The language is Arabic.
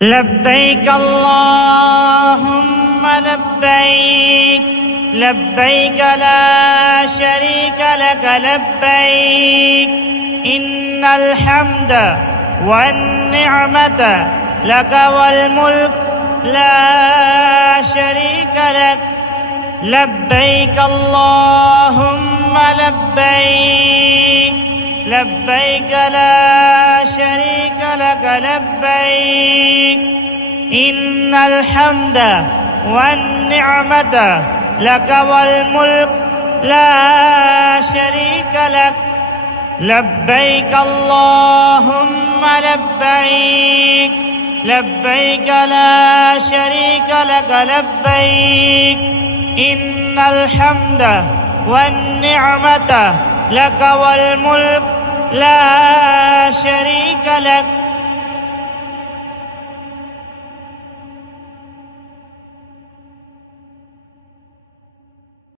لبيك اللهم لبيك لبيك لا شريك لك لبيك إن الحمد والنعمة لك والملك لا شريك لك لبيك اللهم لبيك لبيك لا شريك لك لبيك إن الحمد والنعمة لك والملك لا شريك لك لبيك اللهم لبيك لبيك لا شريك لك لبيك إن الحمد والنعمة لك والملك لا شريك لك